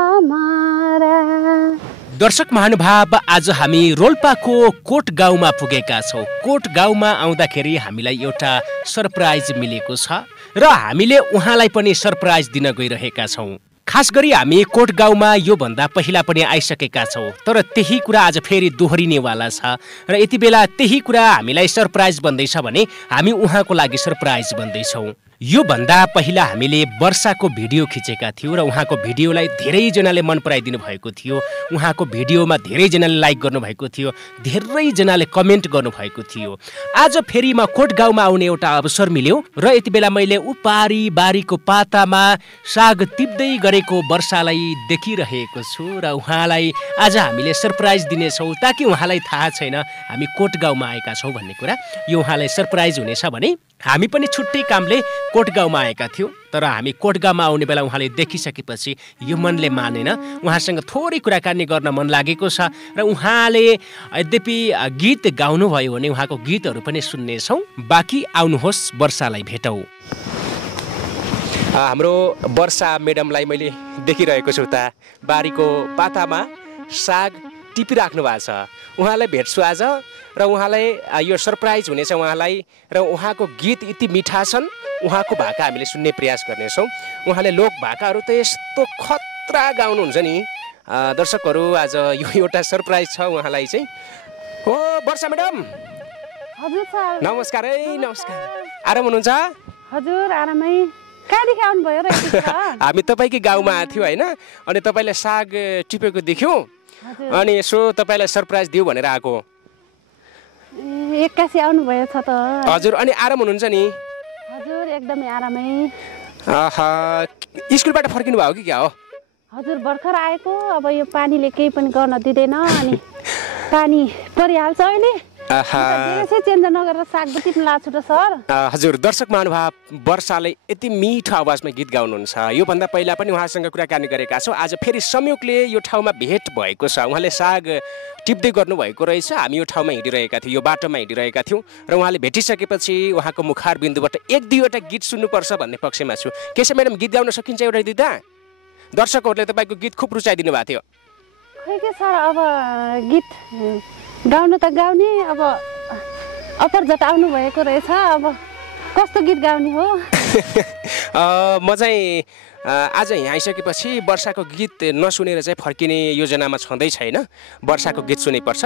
हमारा। दर्शक महानुभाव, आज हामी रोल्पाको कोट गाउँमा पुगेका छौँ। कोट गाउँमा आउँदाखेरि हामीलाई एउटा सरप्राइज मिलेको छ र हामीले उहाँलाई पनि सरप्राइज दिन गइरहेका छौँ। खास गरी हामी कोट गाउँमा योभन्दा पहिला पनि आइसकेका छौँ, तर त्यही कुरा आज फेरि दोहोरिनेवाला छ र यति बेला त्यही कुरा हामीलाई सरप्राइज बन्दैछ भने हामी उहाँको लागि सरप्राइज बन्दैछौँ। योभन्दा पहिला हामीले वर्षाको भिडियो खिचेका थियौँ र उहाँको भिडियोलाई धेरैजनाले मन पराइदिनु भएको थियो। उहाँको भिडियोमा धेरैजनाले लाइक गर्नुभएको थियो, धेरैजनाले कमेन्ट गर्नुभएको थियो। आज फेरि म कोट गाउँमा आउने एउटा अवसर मिल्यो र यति बेला मैले उपारी बारीको पातामा साग टिप्दै गरेको वर्षालाई देखिरहेको छु र उहाँलाई आज हामीले सरप्राइज दिनेछौँ, ताकि उहाँलाई थाहा छैन हामी कोट गाउँमा आएका छौँ भन्ने कुरा। यो उहाँलाई सरप्राइज हुनेछ भने हामी पनि छुट्टै कामले कोट गाउँमा आएका थियौँ, तर हामी कोट गाउँमा आउने बेला उहाँले देखिसकेपछि यो मनले मानेन। उहाँसँग थोरै कुराकानी गर्न मन लागेको छ र उहाँले यद्यपि गीत गाउनुभयो भने उहाँको गीतहरू पनि सुन्नेछौँ। बाँकी आउनुहोस् वर्षालाई भेटौँ। हाम्रो वर्षा म्याडमलाई मैले देखिरहेको छु उता बारीको पातामा साग टिपिराख्नु भएको छ। उहाँलाई भेट्छु आज र उहाँलाई यो सरप्राइज हुनेछ उहाँलाई, र उहाँको गीत यति मिठा छन्, उहाँको भाका हामीले सुन्ने प्रयास गर्नेछौँ। उहाँले लोक भाकाहरू त यस्तो खतरा गाउनुहुन्छ नि दर्शकहरू। आज यो एउटा सरप्राइज छ उहाँलाई चाहिँ। हो वर्षा म्याडम, हजुर सर नमस्कार। है नमस्कार, आराम हुनुहुन्छ? हजुर आरामै। कहाँदेखि आउनुभयो र? हामी तपाईँकै गाउँमा आएको थियौँ होइन, अनि तपाईँले साग टिपेको देख्यौँ अनि यसो तपाईँलाई सरप्राइज दिउँ भनेर आएको। एक्कासी आउनुभयो छ त? हजुर। अनि आराम हुनुहुन्छ नि? हजुर एकदमै आरामै। स्कुलबाट फर्किनु भयो कि क्या हो? हजुर भर्खर आएको। अब यो पानीले केही पनि गर्न दिँदैन, अनि पानी परिहाल्छ अहिले। चेन्ज नगरेर साग टिप्न लाग्छु त सर। हजुर दर्शक महानुभाव, वर्षाले यति मिठो आवाजमा गीत गाउनुहुन्छ। योभन्दा पहिला पनि उहाँसँग कुराकानी गरेका छौँ। आज फेरि संयोगले यो ठाउँमा भेट भएको छ। उहाँले साग टिप्दै गर्नुभएको रहेछ। हामी यो ठाउँमा हिँडिरहेका थियौँ, यो बाटोमा हिँडिरहेका थियौँ र उहाँले भेटिसकेपछि उहाँको मुखार बिन्दुबाट एक दुईवटा गीत सुन्नुपर्छ भन्ने पक्षमा छु। के छ म्याडम, गीत गाउन सकिन्छ एउटा दिँदा? दर्शकहरूले तपाईँको गीत खुब रुचाइदिनु भएको थियो। खै के सर, अब गीत गाउनु त गाउने, अब अपरझट आउनु भएको रहेछ। अब कस्तो गीत गाउने हो? म चाहिँ आज यहाँ आइसकेपछि वर्षाको गीत नसुनेर चाहिँ फर्किने योजनामा छँदै छैन। वर्षाको गीत सुन्नुपर्छ।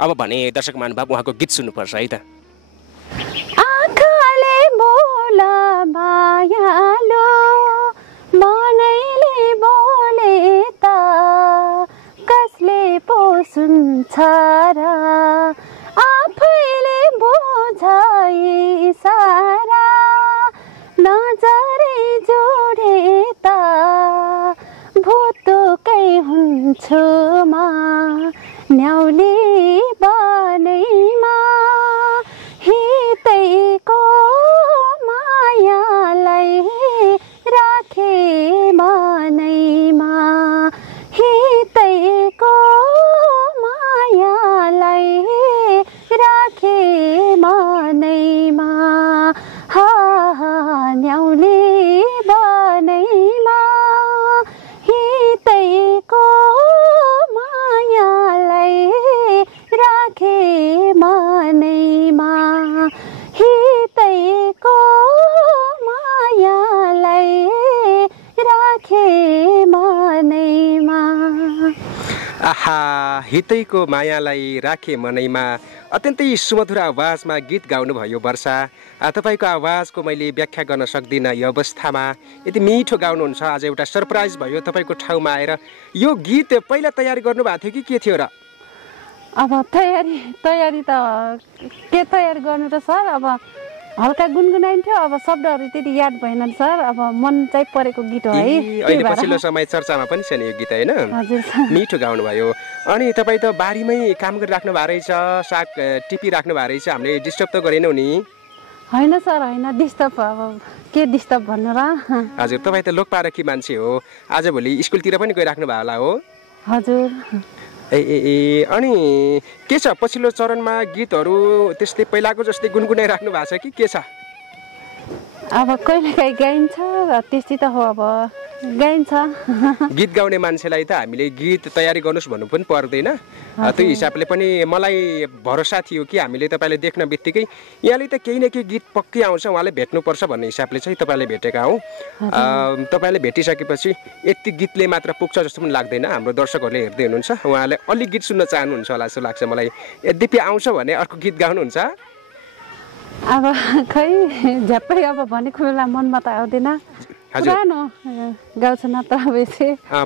अब भने दर्शक महानुभाव उहाँको गीत सुन्नुपर्छ है त। आँखाले बोला मायालो, मनैले बोले त कसले पो सुन्छ र, आफैले बुझाइ सारा, नजरै जोडे त भुतुकै हुन्छु म, न्याउली बनैमा हितैको मायालाई राखे मनैमा, हितैको मायालाई राखे मनैमा, न्याउली बनैमा हितैको मायालाई राखे मनैमा, हितैको मायालाई राखे मनैमा। आहा, हितैको मायालाई राखे मनैमा। अत्यन्तै सुमधुर आवाजमा गीत गाउनुभयो वर्षा। तपाईँको आवाजको मैले व्याख्या गर्न सक्दिनँ यो अवस्थामा। यति मिठो गाउनुहुन्छ। आज एउटा सरप्राइज भयो तपाईँको ठाउँमा आएर। यो गीत पहिला तयारी गर्नुभएको थियो कि के थियो र? अब तयारी त के तयारी गर्नु त सर, अब हल्का गुनगुनाइन्थ्यो। अब शब्दहरू त्यति याद भएनन् सर, अब मन चाहिँ परेको गीत हो है। अहिले पछिल्लो समय चर्चामा पनि छ नि यो गीत होइन? हजुर। मिठो गाउनुभयो। अनि तपाईँ त बारीमै काम गरिराख्नु भएको रहेछ, साग टिपिराख्नु भएको रहेछ। हामीले डिस्टर्ब त गरेनौँ नि? होइन सर, होइन डिस्टर्ब। अब के डिस्टर्ब भन्नु र? हजुर, तपाईँ त लोकपारखी मान्छे हो। आजभोलि स्कुलतिर पनि गइराख्नु भएको होला हो? हजुर। अनि के छ पछिल्लो चरणमा गीतहरू त्यस्तै पहिलाको जस्तै गुनगुनाइराख्नु भएको छ कि के छ? अब कहिलेकाहीँ गाइन्छ र त्यस्तै त हो। अब गाइन्छ। गीत गाउने मान्छेलाई त हामीले गीत तयारी गर्नुहोस् भन्नु पनि पर्दैन। त्यो हिसाबले पनि मलाई भरोसा थियो कि हामीले तपाईँले देख्न बित्तिकै यहाँले त केही न केही गीत पक्कै आउँछ, उहाँले भेट्नुपर्छ भन्ने हिसाबले चाहिँ तपाईँले भेटेका हौँ। तपाईँले भेटिसकेपछि यति गीतले मात्र पुग्छ जस्तो पनि लाग्दैन। हाम्रो दर्शकहरूले हेर्दै हुनुहुन्छ, उहाँले अलिक गीत सुन्न चाहनुहुन्छ होला जस्तो लाग्छ मलाई। यद्यपि आउँछ भने अर्को गीत गाउनुहुन्छ? अब खै झ्याप्पै अब भनेको बेला मनमा त आउँदैन। पुरानो गाउँछ न त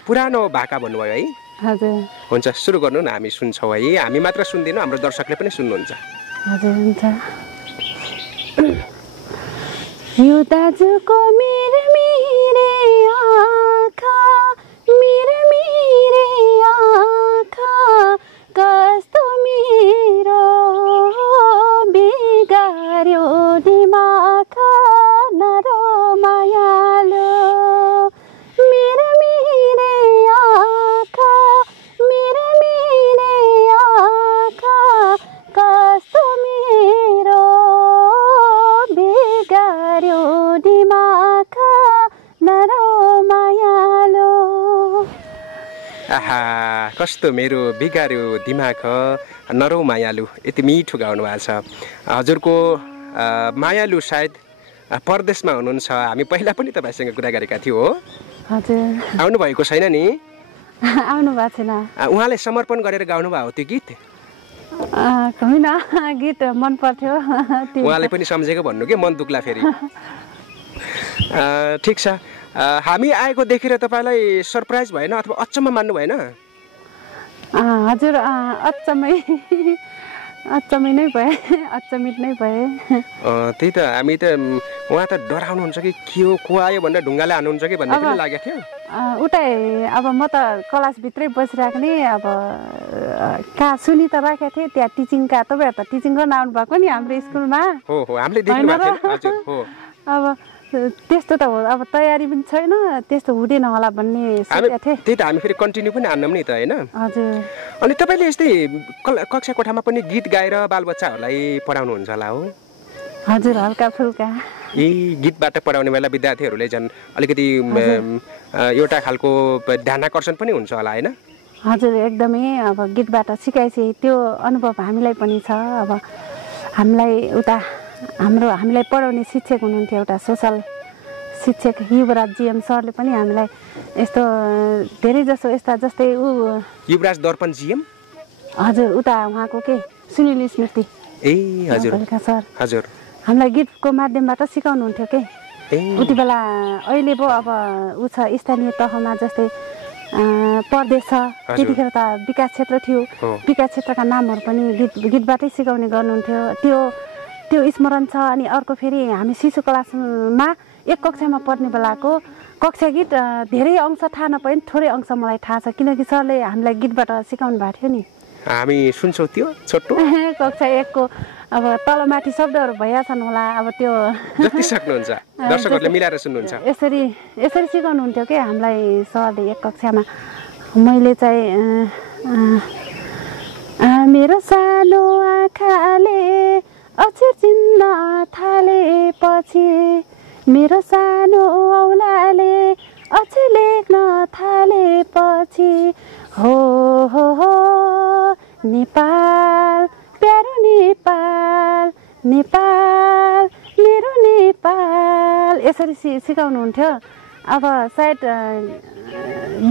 पुरानो भाका भन्नुभयो है? हजुर। हुन्छ, सुरु गर्नु न, हामी सुन्छौँ है। हामी मात्र सुन्दैनौँ, हाम्रो दर्शकले पनि सुन्नुहुन्छ। हजुर हुन्छ। यो दाजुको मिरे मिरे आँखा, मिरे मिरे आँखा, कस्तो मेरो बिगार्यो दिमाग नरो मायालो। मिरे मिरे आँखा, मिरे मिरे आँखा, कस्तो मेरो बिगार्यो दिमाग नरो मायालो। आहा, कस्तो मेरो बिगार्यो दिमाग नरौ मायालु। यति मिठो गाउनु भएको छ। हजुरको मायालु सायद परदेशमा हुनुहुन्छ। हामी पहिला पनि तपाईँसँग कुरा गरेका थियौँ हो? हजुर। आउनुभएको छैन नि? आउनु भएको छैन। उहाँले समर्पण गरेर गाउनुभएको हो त्यो गीत? होइन, गीत मन पर्थ्यो। उहाँले पनि सम्झेको भन्नु के, मन दुख्ला फेरि। ठिक छ, हामी आएको देखेर तपाईँलाई सरप्राइज भएन अथवा अचम्म मान्नु भएन? हजुर, अचम्मै नै भए, अचम्मित नै भए। त्यही त, हामी त उहाँ त डराउनुहुन्छ कि के हो, को आयो भनेर ढुङ्गाले हान्नुहुन्छ कि भन्ने पनि लागेको थियो। उतै अब म त क्लासभित्रै बसिरहेको नि, अब कहाँ सुनि त राखेको थिएँ त्यहाँ टिचिङका। तपाईँहरू त टिचिङ गर्न आउनु भएको नि हाम्रो स्कुलमा? हो हो, हामीले देख्नु भएको थियो। हजुर हो। अब त्यस्तो त हो, अब तयारी पनि छैन, त्यस्तो हुँदैन होला भन्ने सोचेको थिएँ। त्यही त, हामी फेरि कन्टिन्यू पनि हान्नौँ नि त, होइन? हजुर। अनि तपाईँले यस्तै कक्षा कोठामा पनि गीत गाएर बालबच्चाहरूलाई पढाउनुहुन्छ होला हो? हजुर, हल्का फुल्का। यही गीतबाट पढाउने बेला विद्यार्थीहरूले झन् अलिकति एउटा खालको ध्यानाकर्षण पनि हुन्छ होला, होइन? हजुर, एकदमै। अब गीतबाट सिकाएपछि त्यो अनुभव हामीलाई पनि छ। अब हामीलाई पढाउने शिक्षक हुनुहुन्थ्यो, एउटा सोसल शिक्षक युवराज जीएम सरले पनि हामीलाई यस्तो धेरै जसो यस्ता, जस्तै युवराज दर्पण जीएम? हजुर, उता उहाँको के सुनिल स्मृति। ए हजुर सर। हजुर, हामीलाई गीतको माध्यमबाट सिकाउनुहुन्थ्यो के। उति बेला अहिले पो अब छ स्थानीय तहमा, जस्तै प्रदेश छ, त्यतिखेर त विकास क्षेत्र थियो। विकास क्षेत्रका नामहरू पनि गीतबाटै सिकाउने गर्नुहुन्थ्यो। त्यो स्मरण छ। अनि अर्को फेरि हामी शिशु क्लासमा एक कक्षामा पढ्ने बेलाको कक्षा गीत धेरै अंश थाहा नपाए पनि थोरै अंश मलाई थाहा छ, किनकि सरले हामीलाई गीतबाट सिकाउनु भएको थियो नि। हामी सुन्छौँ त्यो छोटो कक्षा 1 को अब तलमाथि शब्दहरू भइहाल्छन् होला, अब त्यो जति सक्नुहुन्छ दर्शकहरूले मिलाएर सुन्नुहुन्छ। यसरी सिकाउनुहुन्थ्यो के हामीलाई सरले एक कक्षामा। मैले चाहिँ मेरो सानो आँखाले अक्षर चिन्न थालेपछि, मेरो सानो औलाले अक्षर लेख्न थालेपछि, हो हो हो नेपाल प्यारो नेपाल, नेपाल मेरो नेपाल, यसरी सिकाउनुहुन्थ्यो। अब सायद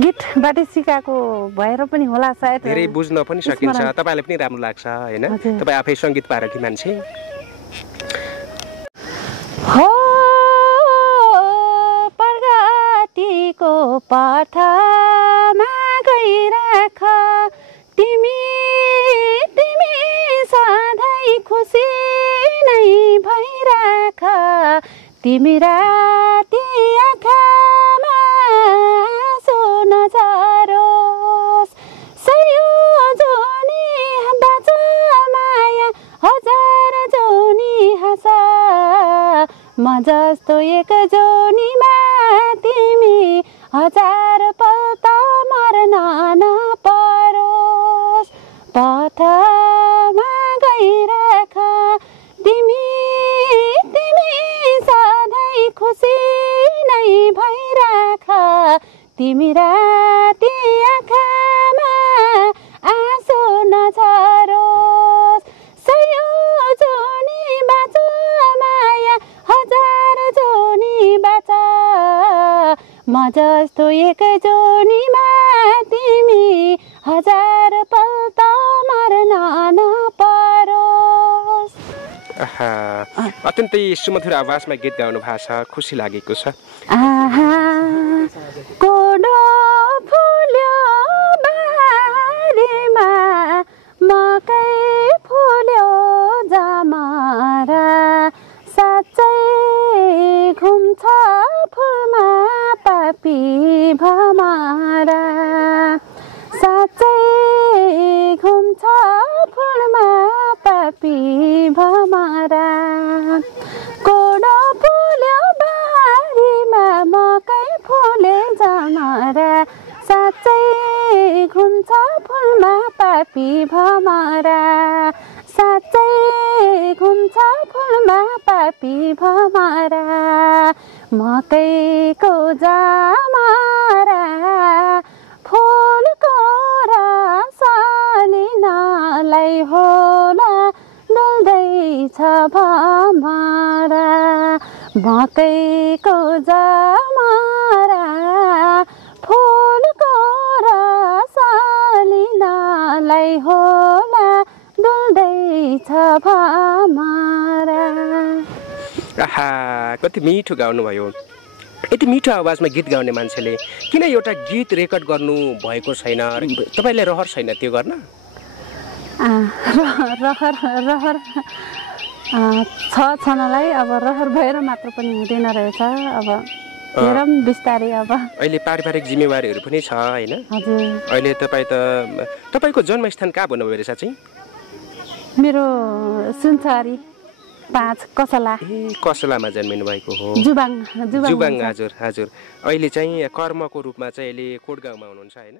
गीतबाट सिकाएको भएर पनि होला, सायद धेरै बुझ्न पनि सकिन्छ। तपाईँलाई पनि राम्रो लाग्छ, होइन? तपाईँ आफै सङ्गीत पारखी मान्छे हो। प्रगतिको पथमा गइराख तिमी, तिमी सधैँ खुसी नै भइराख, तिमी राति आँखामा आँसु नझरोस्, सयो जोनी बाँच माया हजार जोनी हाँस, म जस्तो एक जोनीमा तिमी हजार पल त मर्न नपरोस्, पथमा गइराख तिमी, तिमी सधैँ खुसी नै भइराख, तिमी राति आँखामा आँसु नझरोस् सयौं जोनी बाँच माया हजार जोनी बाँच म जस्तो एक जोनीमा तिमी हजार पल त मर्न नपरोस्। अत्यन्तै सुमधुर आवाजमा गीत गाउनु भएको छ, खुसी लागेको छ। कोडो फुल्यो बारीमा मकै फुल्यो जमरा साँच्चै घुम्छ फुलमा पापी भमरा साँच्चै घुम्छ फुलमा पापी भमरा कोडो फुल्यो बारीमा मकै फुले जमरा साँच्चै घुम्छ फुलमा पापी भमरा साँच्चै घुम्छ फुलमा पापी भमरा मकैको जमरा फुलको रसलिनलाई होला डुल्दैछ भमरा मकैको जमरा फुलको रसलिनलाई होला डुल्दैछ भमरा। कति मिठो गाउनुभयो। यति मिठो आवाजमा गीत गाउने मान्छेले किन एउटा गीत रेकर्ड गर्नु भएको छैन? तपाईँलाई रहर छैन त्यो गर्न? रहर छ छनलाई अब रहर भएर मात्र पनि हुँदैन रहेछ। अब हेरौँ बिस्तारै। अब अहिले पारिवारिक जिम्मेवारीहरू पनि छ होइन? हजुर। अहिले तपाईँको जन्मस्थान कहाँ भन्नुभयो रहेछ चाहिँ? मेरो सुनसरी 5 कसला। कसलामा जन्मिनु भएको हो? जुबाङ। हजुर हजुर। अहिले चाहिँ कर्मको रूपमा चाहिँ अहिले कोटगाउँमा हुनुहुन्छ होइन?